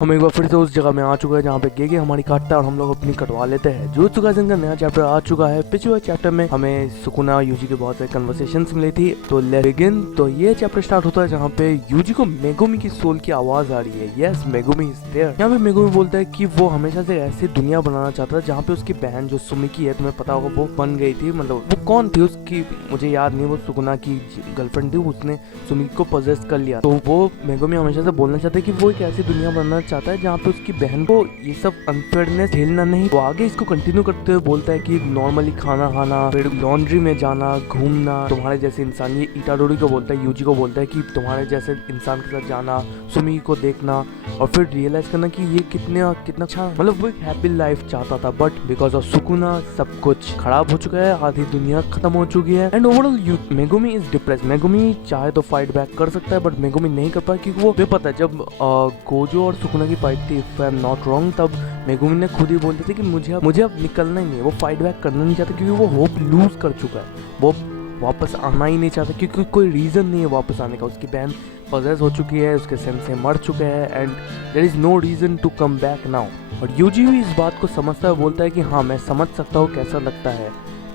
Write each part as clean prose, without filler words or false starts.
हम एक बार फिर से उस जगह में आ चुके हैं जहाँ पे गेगे हमारी काटता है और हम लोग अपनी कटवा लेते हैं। जुजुत्सु काइसेन का नया चैप्टर आ चुका है। पिछले चैप्टर में हमें सुकुना और यूजी के बहुत सारे कन्वर्सेशंस मिली थी। तो लेट्स बिगिन। तो ये चैप्टर स्टार्ट होता है जहाँ पे यूजी को मेगुमी की सोल की आवाज आ रही है। Yes, Megumi is there. यहाँ पे मेगुमी बोलता है कि वो हमेशा से ऐसी दुनिया बनाना चाहता है जहाँ पे उसकी बहन जो सुमिकी है, तुम्हें पता होगा, वो बन गई थी। मतलब वो कौन थी उसकी मुझे याद नहीं, वो सुकुना की गर्लफ्रेंड थी, उसने सुमिकी को पोजेस कर लिया। तो वो मेगुमी हमेशा से बोलना चाहता है कि वो एक ऐसी दुनिया बनाना चाहता है जहाँ पे उसकी बहन को ये सब अनफेयरनेस झेलना नहीं। वो आगे इसको कंटिन्यू करते हुए बोलता है कि नॉर्मली खाना खाना, फिर लॉन्ड्री में जाना, घूमना, तुम्हारे जैसे इंसान, ये इटाडोरी को बोलता है, यूजी को बोलता है कि तुम्हारे जैसे इंसान के साथ जाना, सुमी को देखना और फिर रियलाइज करना कि ये कितना अच्छा, मतलब वो एक हैप्पी लाइफ चाहता था। बट बिकॉज ऑफ सुकुना सब कुछ खराब हो चुका है, आधी दुनिया खत्म हो चुकी है and overall Megumi is depress. Megumi चाहे तो फाइट बैक कर सकता है बट मेगुमी नहीं कर पाया क्योंकि वो पता है जब गोजो और सुकुना की फाइट थी, if I am not wrong, तब मेगुमी ने खुद ही बोलते थे कि मुझे अब निकलना ही नहीं है। वो फाइट बैक करना नहीं चाहता क्योंकि वो होप लूज कर चुका है। वो वापस आना ही नहीं चाहता क्योंकि कोई रीजन नहीं है वापस आने का। उसकी बहन पजेस हो चुकी है, उसके सेंसे मर चुके हैं and there is no reason to come back now. और यूजी भी इस बात को समझता है, बोलता है कि हाँ, मैं समझ सकता हूँ कैसा लगता है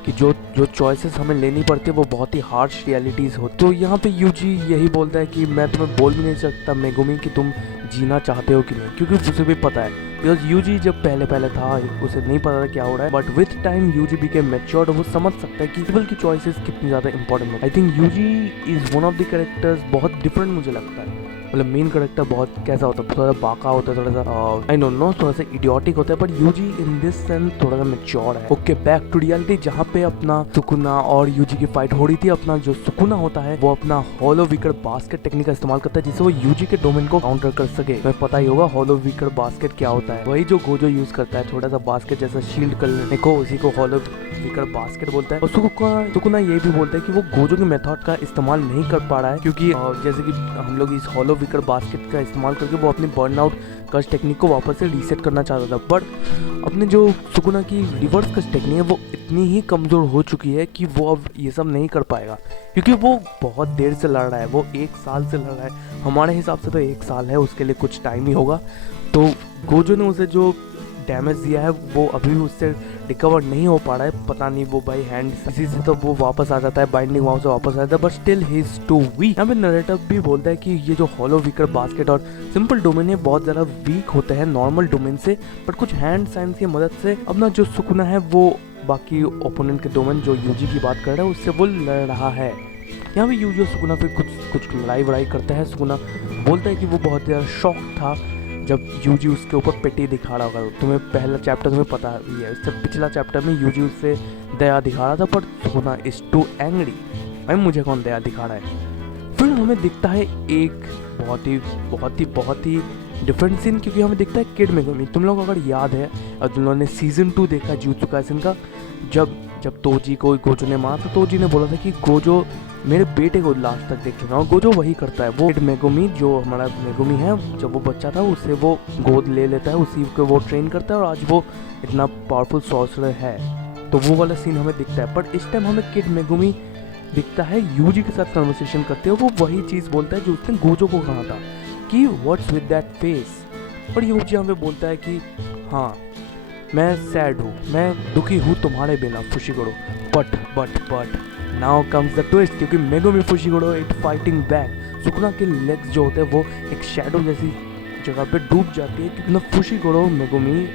कि जो चॉइसेस हमें लेनी पड़ती है वो बहुत ही हार्श रियलिटीज हो। तो यहाँ पे यूजी यही बोलता है कि मैं तुम्हें बोल भी नहीं सकता मेगुमी कि तुम जीना चाहते हो कि नहीं, क्योंकि उसे भी पता है। बिकॉज यूजी जब पहले था उसे नहीं पता था क्या हो रहा है, but with time Yuji became matured. वो समझ सकता है कि पीपल की चॉइसेस कितनी ज्यादा इंपॉर्टेंट है। I think Yuji is one of the characters, बहुत डिफरेंट मुझे लगता है। मतलब मेन कैरेक्टर बहुत कैसा होता है, थोड़ा सा बाका होता है, थोड़ा सा आई डोंट नो, थोड़ा सा इडियोटिक होता है, but Yuji in this sense थोड़ा सा मैच्योर है। ओके, बैक टू रियलिटी, जहाँ पे अपना सुकुना और यूजी की फाइट हो रही थी। अपना जो सुकुना होता है वो अपना हॉलो विकेट बास्केट टेक्निक का इस्तेमाल करता है जिससे वो यूजी के डोमेन को काउंटर कर सके। तुम्हें पता ही होगा हॉलो विकेट बास्केट क्या होता है, वही जो गोजो यूज करता है, छोटा सा बास्केट जैसा शील्ड करने को, उसी को हॉलो विकेट बास्केट बोलता है। और सुकुना ये भी बोलता है कि वो गोजो के मेथड का इस्तेमाल नहीं कर पा रहा है क्योंकि जैसे कि हम लोग इस हॉलो विकेट बास्केट का इस्तेमाल करके वो अपनी बर्नआउट कस्ट टेक्निक को वापस से रीसेट करना चाहता था। बट अपने जो सुकुना की रिवर्स कस्ट टेक्निक है वो इतनी ही कमजोर हो चुकी है कि वो अब ये सब नहीं कर पाएगा क्योंकि वो बहुत देर से लड़ रहा है। वो 1 साल से लड़ रहा है, हमारे हिसाब से तो 1 साल है, उसके लिए कुछ टाइम ही होगा। तो गोजो ने उसे जो डैमेज दिया है वो अभी भी उससे रिकवर नहीं हो पा रहा है। पता नहीं वो बाई हैंड किसी से तो वो वापस आ जाता है, बाइंडिंग वहां से वापस आ जाता है, but still he is too weak. यहाँ पे नरेटिव भी बोलता है कि ये जो हॉलो विकेट बास्केट और सिंपल डोमेन है बहुत ज्यादा वीक होते हैं नॉर्मल डोमेन से, बट कुछ हैंड साइंस की मदद से अपना जो सुकुना है वो बाकी ओपोनेंट के डोमेन जो यूजी की बात कर रहा है उससे वो लड़ रहा है। यहाँ पे यूजी और सुकुना फिर कुछ लड़ाई वड़ाई करते हैं। सुकुना बोलता है कि वो बहुत ज़्यादा शॉक था जब यूजी उसके ऊपर पेटी दिखा रहा होगा। तुम्हें पहला चैप्टर तुम्हें पता ही है, इससे पिछला चैप्टर में यूजी उससे दया दिखा रहा था, पर सुकुना इज टू एंग्री, भाई मुझे कौन दया दिखा रहा है। फिर हमें दिखता है एक बहुत ही डिफरेंट सीन, क्योंकि हमें दिखता है किड मेगुमी। तुम लोग अगर याद है और तुम लोगों ने सीजन 2 देखा जुजुत्सु काइसेन का, जब तोजी को गोजो ने मारा तो तोजी ने बोला था कि गोजो मेरे बेटे को लास्ट तक देखेगा, और गोजो वही करता है। वो मेगुमी, जो हमारा मेगुमी है, जब वो बच्चा था उससे वो गोद ले लेता है, उसी को वो ट्रेन करता है और आज वो इतना पावरफुल सॉर्सरर है। तो वो वाला सीन हमें दिखता है। बट इस टाइम हमें किड मेगुमी दिखता है यूजी के साथ कन्वर्सेशन करते हो। वो वही चीज़ बोलता है जो उसने गोजो को कहा था कि व्हाट्स विद दैट फेस। और यूजी हमें बोलता है कि हाँ, मैं सैड हूँ, मैं दुखी हूँ तुम्हारे बिना Fushiguro. But now comes the twist, क्योंकि Megumi Fushiguro is fighting back. Sukuna के लेग्स जो होते हैं वो एक शैडो जैसी जगह पे डूब जाती है क्योंकि फुशिगोरो मेगुमी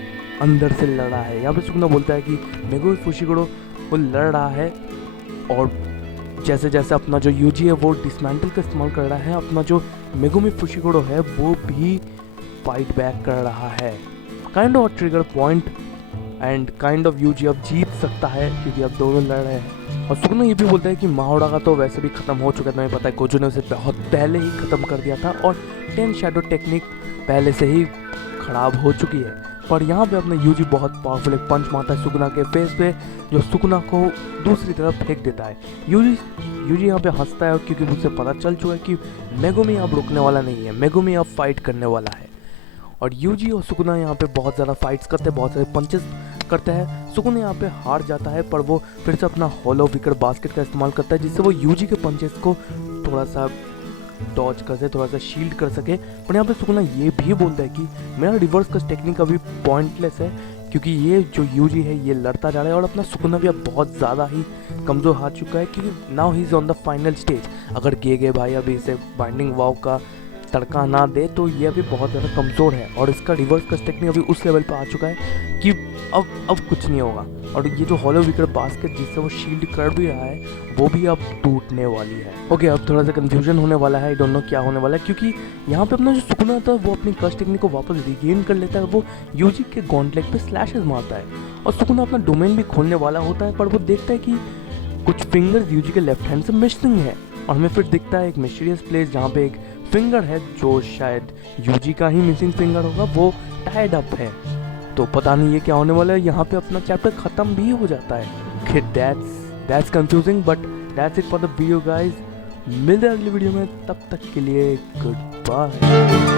अंदर से लड़ रहा है। यहाँ पे सुकुना बोलता है कि मेगुमी फुशिगोरो वो लड़ रहा है और जैसे जैसे अपना जो यूजी है वो डिसमेंटल का इस्तेमाल कर रहा है, अपना जो मेगुमी फुशिगोरो है वो भी फाइट बैक कर रहा है। Kind of trigger point and kind of Yuji अब जीत सकता है क्योंकि अब दोनों लड़ रहे हैं। और सुकुना ये भी बोलता है कि माहोड़ा का तो वैसे भी खत्म हो चुका है, तुम्हें पता है गोजो ने उसे बहुत पहले ही खत्म कर दिया था और 10 शैडो टेक्निक पहले से ही खराब हो चुकी है। पर यहाँ पे अपना यूजी बहुत पावरफुल एक पंच मारता है सुकुना के फेस पे, जो सुकुना को दूसरी तरफ फेंक देता है। यूजी यहाँ पे हंसता है क्योंकि उसे पता चल चुका है कि मेगुमी अब रुकने वाला नहीं है, मेगुमी अब फाइट करने वाला है। और यूजी और सुकुना यहाँ पे बहुत ज़्यादा फाइट्स करते हैं, बहुत सारे पंचेस करते हैं। सुकुना यहाँ पे हार जाता है, पर वो फिर से अपना हॉलो विकेट बास्केट का इस्तेमाल करता है जिससे वो यूजी के पंचेस को थोड़ा सा डॉज कर सके, थोड़ा सा शील्ड कर सके। पर यहाँ पे सुकुना ये भी बोलता है कि मेरा रिवर्स कस टेक्निक अभी पॉइंटलेस है, क्योंकि ये जो यूजी है ये लड़ता जा रहा है और अपना सुकुना भी अब बहुत ज़्यादा ही कमज़ोर हार चुका है, क्योंकि now he is on the final stage. अगर गेगे भाई अभी इसे बाइंडिंग वाव का तड़का ना दे तो ये अभी बहुत ज़्यादा कमज़ोर है, और इसका रिवर्स कस टेक्निक अभी उस लेवल पर आ चुका है कि अब कुछ नहीं होगा। और ये जो हॉलो विकेट बास्केट जिससे वो शील्ड कर भी रहा है वो भी अब टूटने वाली है। ओके, अब थोड़ा सा कंफ्यूजन होने वाला है, आई डोंट नो क्या होने वाला है, क्योंकि यहाँ पे अपना जो सुकुना था वो अपनी कस टेक्निक को वापस रिगेन कर लेता है। वो यूजी के गॉन्टलेट पे स्लैशेस मारता है और सुकुना अपना डोमेन भी खोलने वाला होता है, पर वो देखता है कि कुछ फिंगर्स यूजी के लेफ्ट हैंड से मिसिंग है, और हमें फिर दिखता है एक मिस्टीरियस प्लेस जहाँ पे एक फिंगर है जो शायद यूजी का ही मिसिंग फिंगर होगा, वो टाइड अप है। तो पता नहीं ये क्या होने वाला है। यहाँ पे अपना चैप्टर खत्म भी हो जाता है। That's confusing, but that's it for the video guys. मिलते हैं अगली वीडियो में, तब तक के लिए गुड बाय।